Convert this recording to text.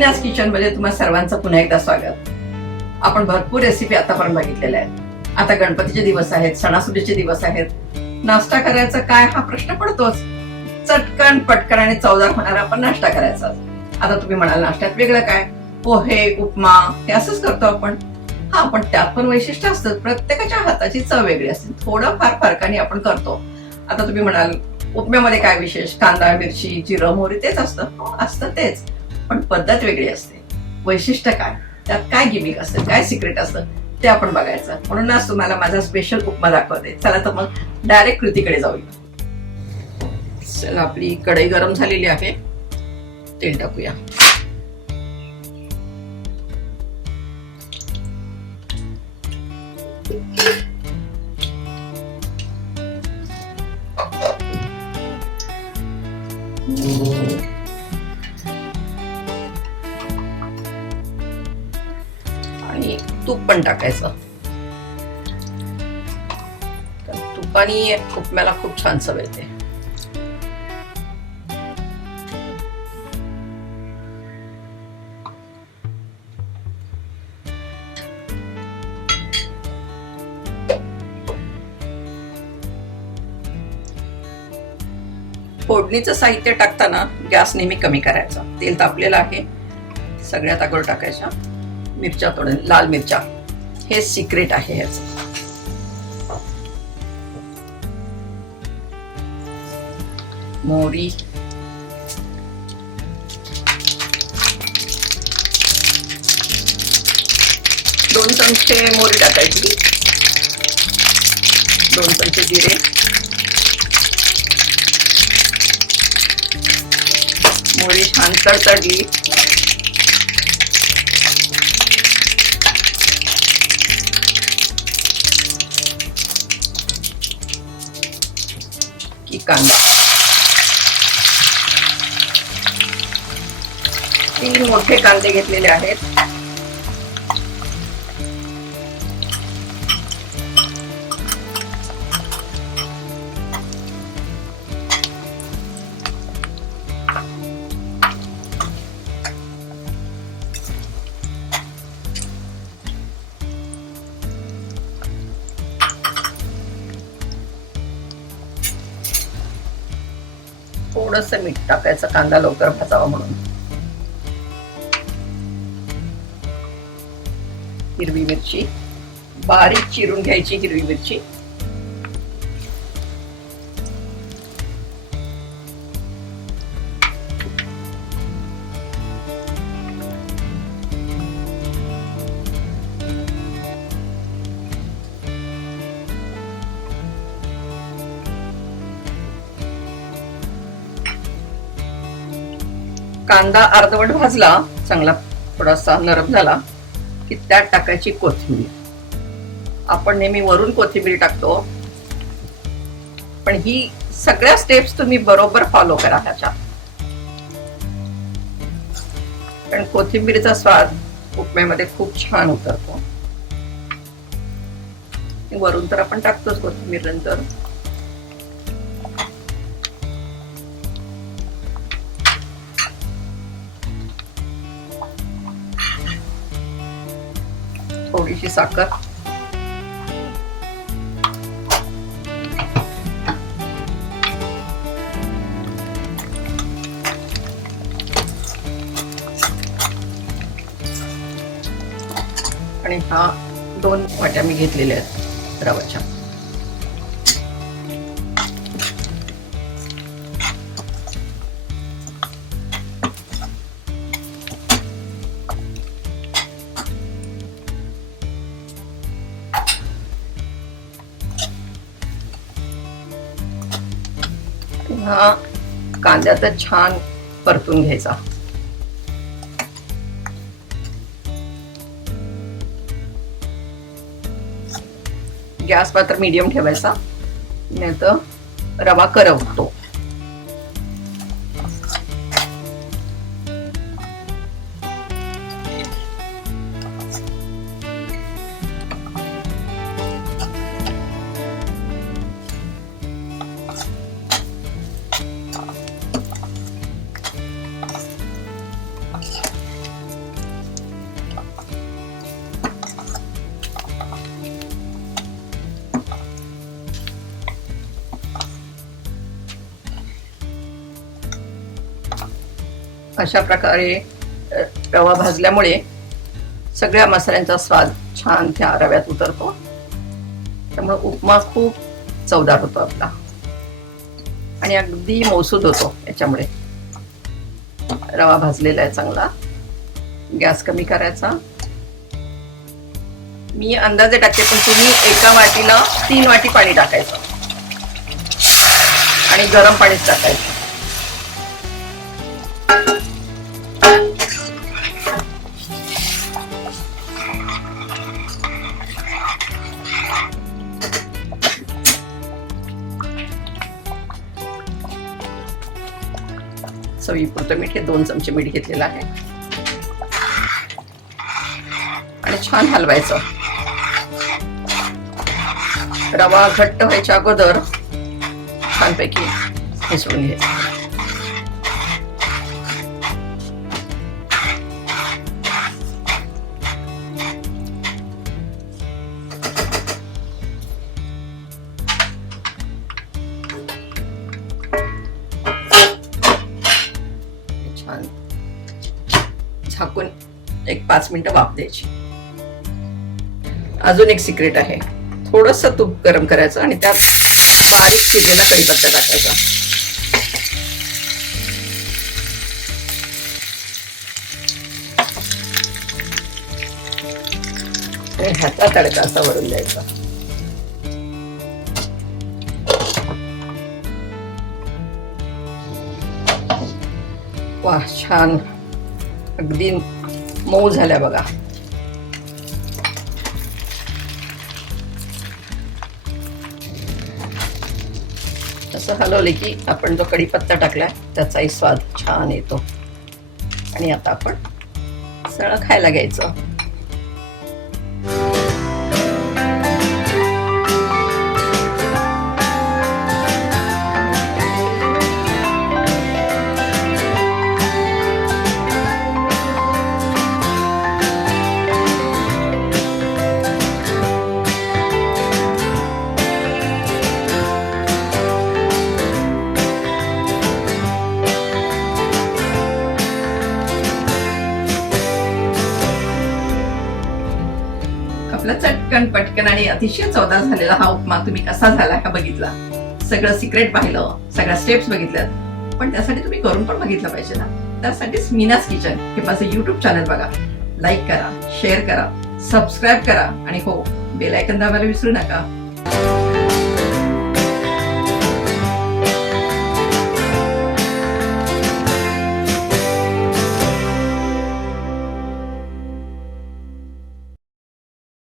मीनाज kitchen मध्ये तुम्हा सर्वांचं पुन्हा एकदा स्वागत. आपण भरपूर रेसिपी आतापर्यंत बघितलेल्या आहेत. आता गणपतीचे दिवस आहेत, सणासुदीचे दिवस आहेत. नाश्ता करायचा काय हा प्रश्न पडतोच. चटकन पटकन आणि चवदार होणारा आपण नाश्ता करायचा. आता तुम्ही म्हणाल नाश्त्यात वेगळं काय, पोहे उपमा हे असंच करतो आपण. हा, पण त्यात पण वैशिष्ट्य असतं. प्रत्येकाच्या हाताची चव वेगळी असते, थोडं फार फरकाने आपण करतो. आता तुम्ही म्हणाल उपम्यामध्ये काय विशेष, कांदा मिरची जिरं मोहरी तेच असतं. हो, असतं तेच, पण पद्धत वेगळी असते. वैशिष्ट्य काय, त्यात काय गिमिक असतं, काय सिक्रेट असतं ते आपण बघायचं. म्हणूनच तुम्हाला माझा स्पेशल उपमा दाखवते. चला तर मग डायरेक्ट कृतीकडे जाऊया. चला, आपली कढई गरम झालेली आहे. तेल टाकूया. आणि तूप पण टाकायचं. तुपाने उपम्याला खूप छान चव येते. फोडणीचं साहित्य टाकताना गॅस नेहमी कमी करायचा. तेल तापलेलं आहे. सगळ्यात अगोदर टाकायच्या मिरच्या, तोडून लाल मिरच्या. हे सिक्रेट आहे ह्याचं. मोहरी, दोन चमचे मोहरी टाकायची, 2 चमचे जिरे, मोहरी छान तडतडली की कांदा. 3 मोठे कांदे घेतलेले आहेत. थोडंसं मीठ टाकायचं कांदा लवकर भाजावा म्हणून. हिरवी मिरची बारीक चिरून घ्यायची. हिरवी मिरची, कांदा अर्धवट भाजला, चांगला थोडासा नरम झाला की त्यात टाकायची कोथिंबीर. आपण नेहमी वरून कोथिंबीर टाकतो, पण ही सगळ्या स्टेप्स तुम्ही बरोबर फॉलो करा ह्याच्या. कारण कोथिंबीरचा स्वाद उपम्यामध्ये खूप छान उतरतो. वरून तर आपण टाकतोच कोथिंबीर नंतर. थोडीशी साखर, आणि हा 2 वाट्या मी घेतलेल्या आहेत रव्याच्या. हा कांद्यात छान परतून घ्यायचा. गॅस मात्र मीडियम ठेवायचा, नाहीतर रवा करपतो. अशा प्रकारे रवा भाजल्यामुळे सगळ्या मसाल्यांचा स्वाद छान त्या रव्यात उतरतो, त्यामुळे उपमा खूप चवदार होतो आपला आणि अगदी मौसूद होतो याच्यामुळे. रवा भाजलेला आहे चांगला. गॅस कमी करायचा. मी अंदाजे टाकते, पण तुम्ही एका वाटीला 3 वाटी पाणी टाकायचं आणि गरम पाणीच टाकायचं. चवीपुरतं मीठ, हे 2 चमचे मीठ घेतलेलं आहे आणि छान हलवायचं. रवा घट्ट व्हायच्या अगोदर छानपैकी मिसळून घ्यायचं. छान झाकून एक 5 मिनिटं वाफ द्यायची. अजून एक सिक्रेट आहे. थोडस तूप गरम करायचं आणि त्यात बारीक चिरलेला कढीपत्ता टाकायचा. आणि ह्याचा तडका असा वरून द्यायचा. वा, छान अगदी मऊ झाल्या बघा. असं हलवले की आपण जो कढीपत्ता टाकलाय त्याचाही स्वाद छान येतो. आणि आता आपण सरळ खायला घ्यायचं. आपला चटकन पटकन आणि अतिशय चवदार झालेला हा उपमा तुम्ही कसा झाला हा बघितला. सगळं सिक्रेट पाहिलं, सगळ्या स्टेप्स बघितल्यात, पण त्यासाठी तुम्ही करून पण बघितलं पाहिजे ना. त्यासाठीच मीनाज किचन हे माझं YouTube चॅनल बघा, लाईक करा, शेअर करा, सबस्क्राईब करा आणि हो, बेल आयकॉन दाबायला विसरू नका.